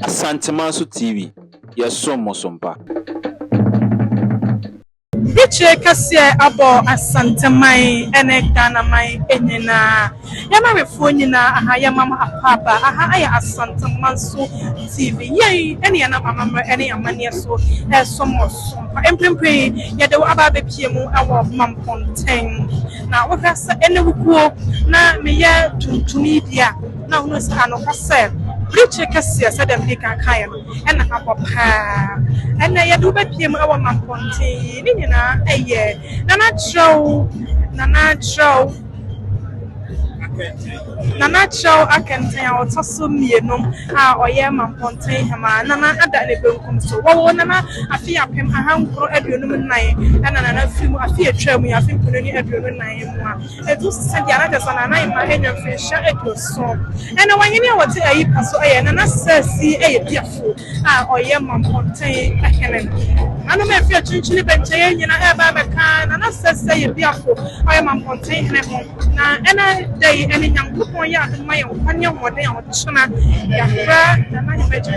Asantemaso TV, Yasom Mosompa. Riche Cassia abo Asantamai ene Ghana mai enina yama refunyina aha yama apapa aha aya Asantamaso TV yei ene yana mama ene amane so somosompa empempe yede aba bepie mu awo Mamponten na wokasa ene wukuo na meye tuntumi dia na wono sa no kase Riche Cassia said them dika kayan ena apapa ena yede bepie mu awo Mamponten ni na eye nana chow akenten otoso mienum a oye Mamponten hama nana ada ne benkum so wo nana afi apem ahankro aduonum nan nana fimu afi atwam ya afi punani aduonum nan mu a edu se dia na tesa nana ma enyo fehia eduso ena wanyene wote ayi paso eye nana sasi eye biafo a oye Mamponten ahenen anu me fi chinchini benche nyina eba beka nana sasi eye biafo oye Mamponten hene na ena dai ene nyankopon ya adoma ye kwanya hoden a wotchena ya fra na na nyemeji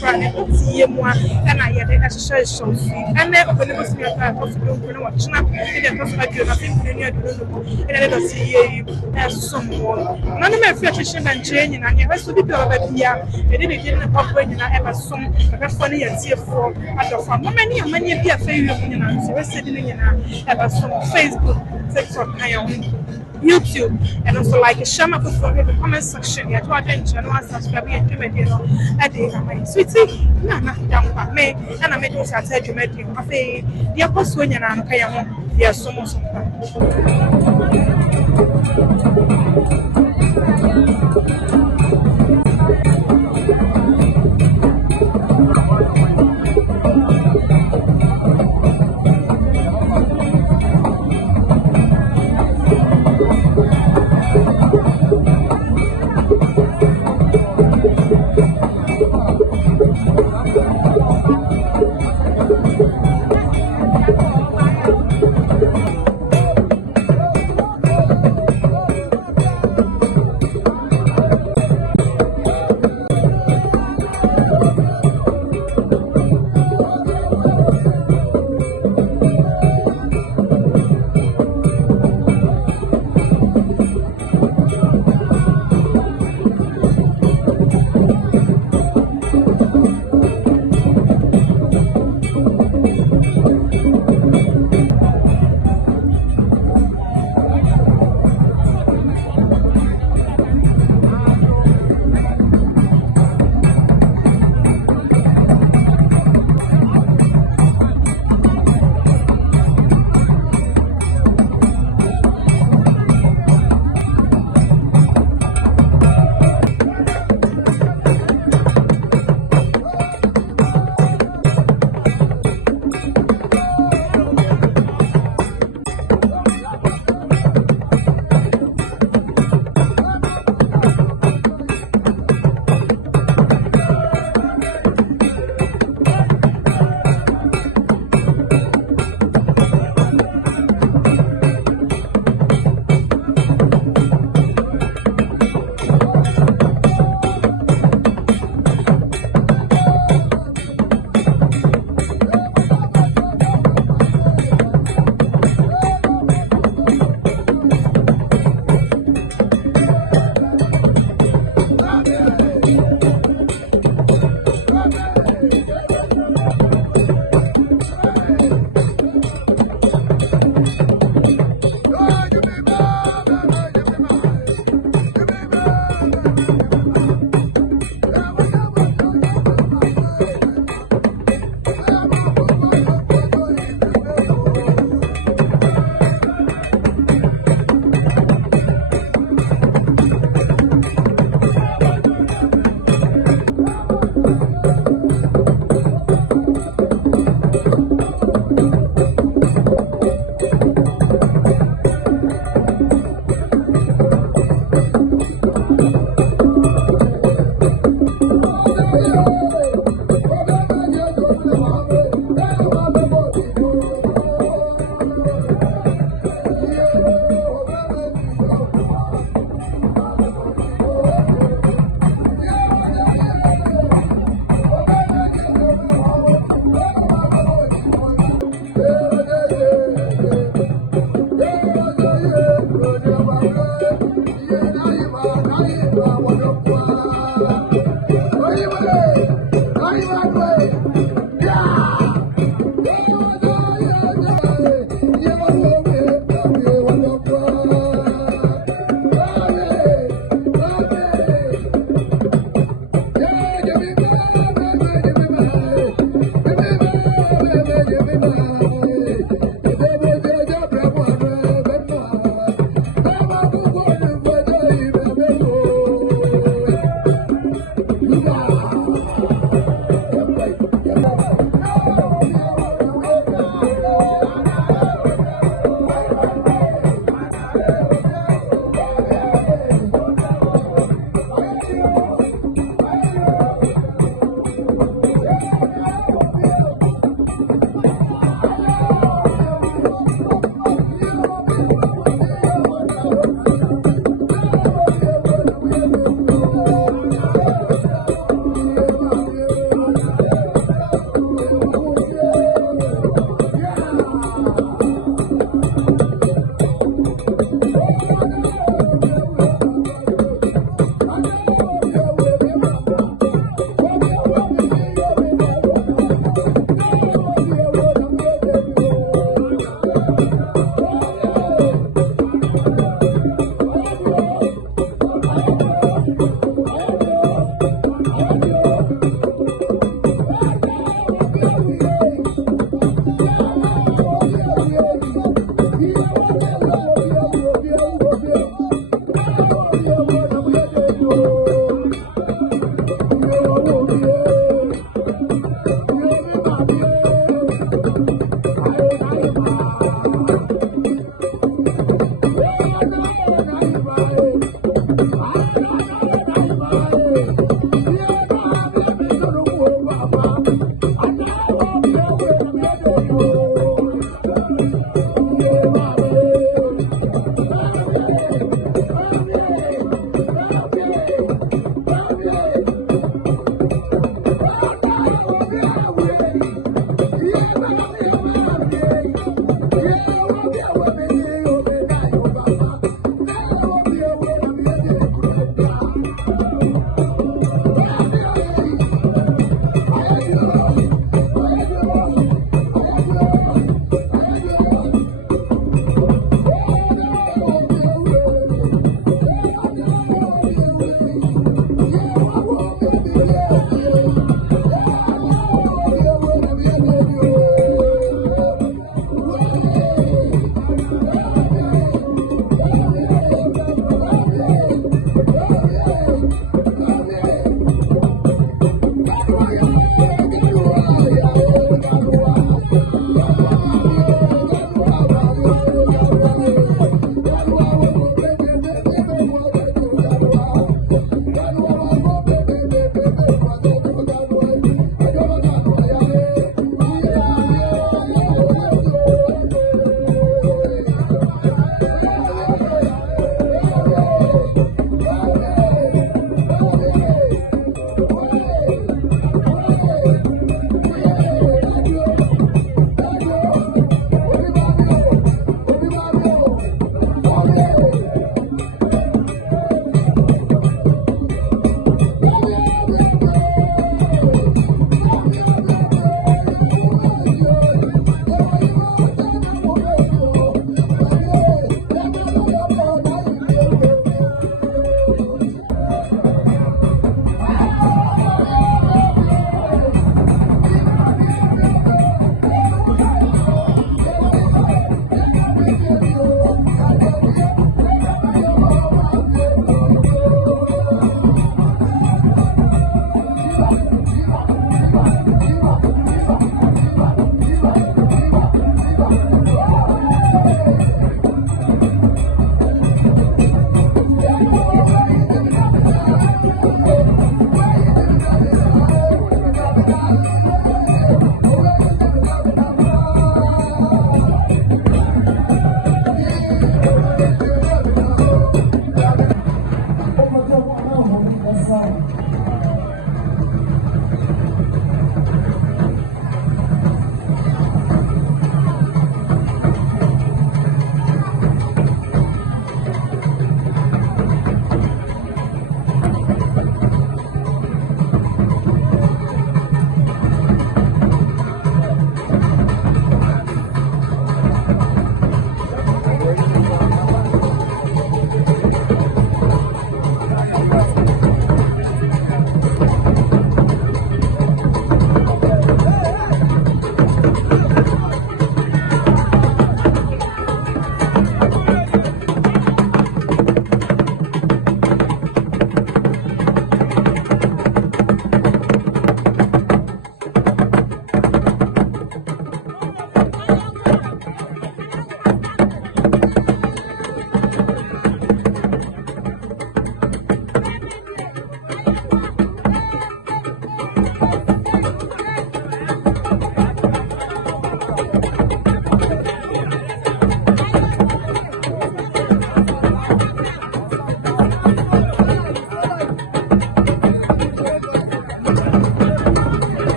fra ne tie mu a na ye de ehye shofi ene obele bosi ya ka kofi do ko na wotchena e de kofi adio na fin ni adio no ene de si ye somo na no me fi ahye benche nyina ne weso bi ba bia e de de ne papa nyina e ba som e fo ne ye tiefo adofa mo mani amani bi afa yi mu nyina so wese de nyina e ba som Facebook, TikTok ayon YouTube and also like share my book in the comment section. Yeah, to attend channel and subscribe to my video. I did my sweetie. Na down by me and I made those I said you made him. I say the apostle and I'm paying. Yes, so much.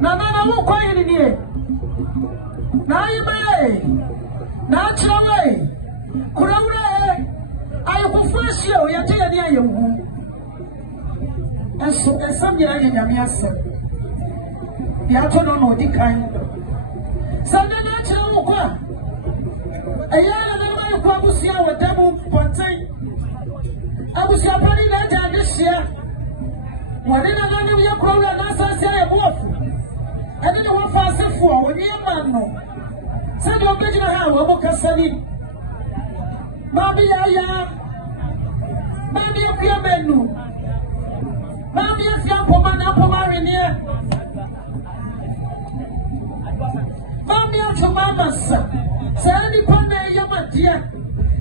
na wo kwa ni nie na yibe na chirawe kurawure ayo kufashie o yate ya ni ayewu eso esam ya nyame asem ya to no di kan sanne na chirawo kwa ayala na wa kwa busia wadamu pontai abusia pani na ta dishia wadina na ni ya kurawure na asase ya buafu ade ne wo fa asefo oni amano se de obejina ha wo bokasani Mami ya Mami ya menu Mami ya poma na poma renie Mami ya mama sa ni panda ya madia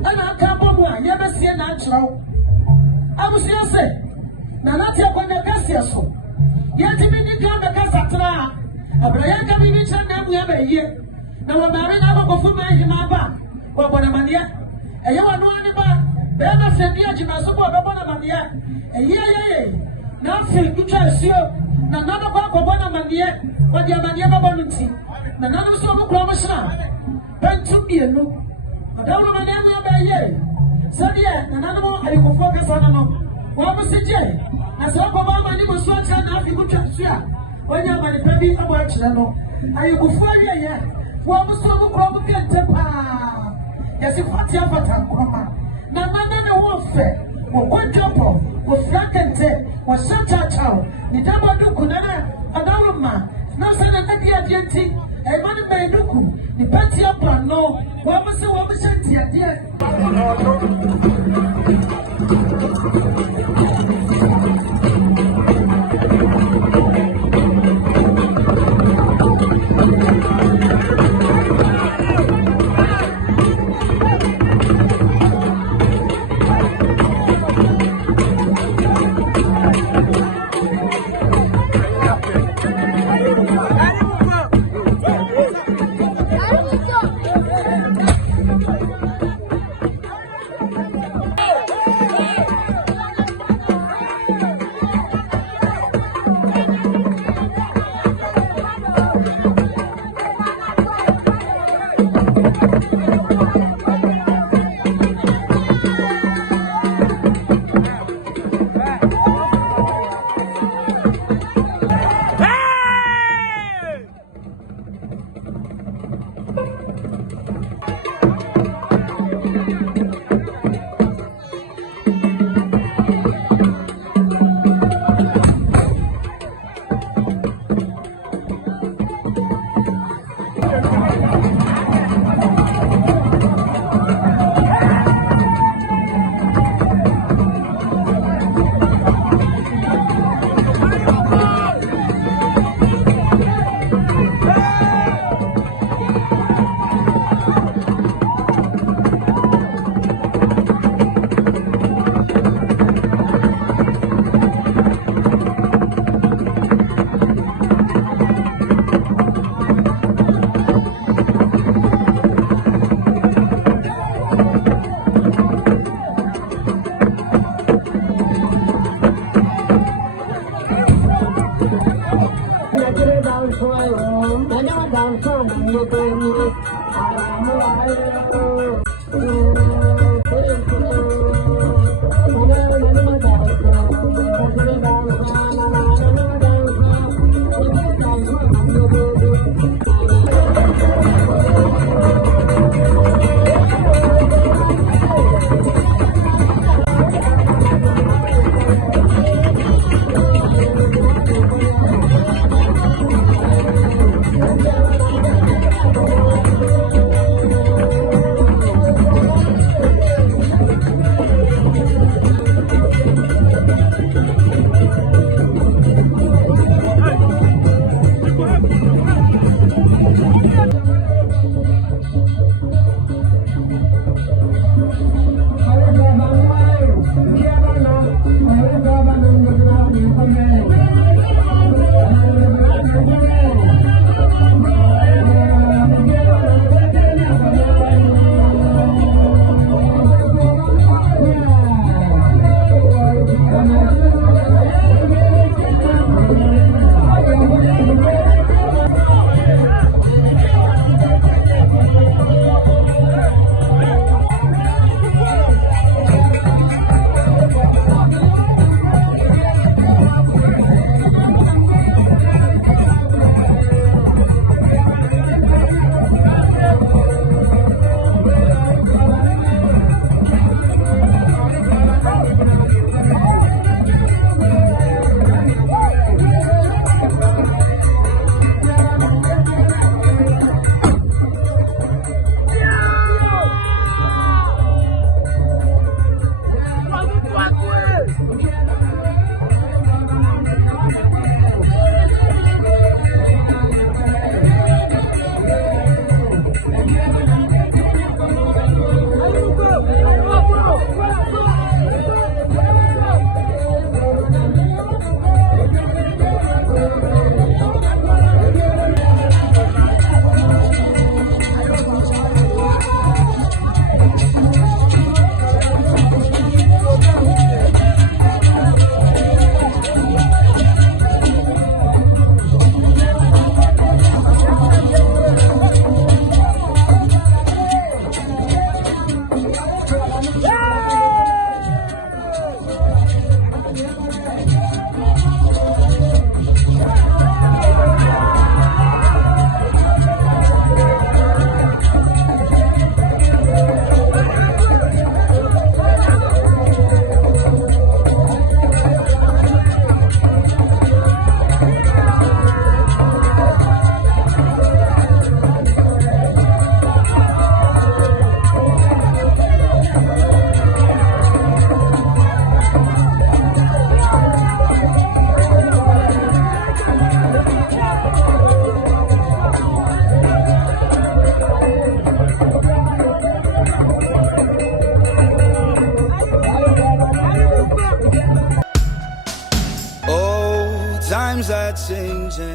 ana aka bomu a ye besie na achirawo abusia se na lati akonya kasia so ye timi ni ka be kasa tra abra ya ka bi ni cha na mu ya be ye na wa mari na akofu ma hima ba wa bona mania eya wa no ani ba be na fendi ajima so bo be bona mania eya na fe kutwa sio na nana kwa ko bona mania wa dia mania ba bonu ti na nana so bo kro mo shira pentu bienu adawo mania mo ba ye sadia na nana mo ali ko focus on no wa mo sije na so ko ba mani mo so acha na afi kutwa sio onya mani pe bi abo acha no ayi ku fu ye wa mo so bo kro mo kente pa yesi fati afata nkroma na nana ne wo fe wo kwadwopo wo frakente wo shachachaw ni dabo duku na adawuma na sana tadi agenti e mani me duku ni pati apa no wo mo se wo mo shanti ade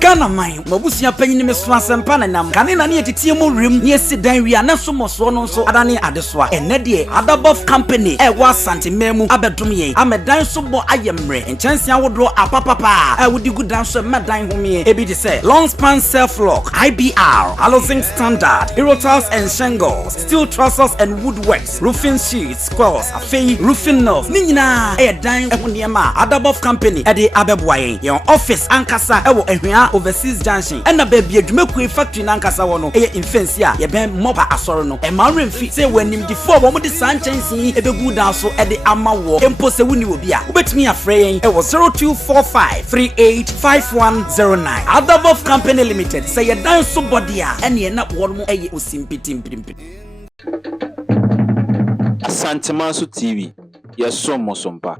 Ghana mine mabusia panyin me so asempa na nam kane na ne yetitie mo rem ne esi dan wi ana so moso no so adane adesoa enne de Adabov company wa santimemu abedom yen amedan so bo ayemre enchansia wodro apapapa wodi gudan so medan homie ebi de say long span self lock IBR housing standard Erotiles and shingles steel trusses and woodworks roofing sheets squares afei roofing nails ni nyina dan ehoniema Adabov company e de abeboayen yon office ankasa ewo ehwia overseas junction ena ba bia dwumaku factory na ankasa wo no e infensi a ye ben moba asoro no e ma remfi say wanim di fo wo mo de sanchensi ebegu dan so e de ama wo empo se wuni obi a ubetimi afre yen e wo 0245385109 Adabov company limited say ye dan so body a ene na wo mo eye osimpitimpimpi Santemaso TV, yes, so mosompa.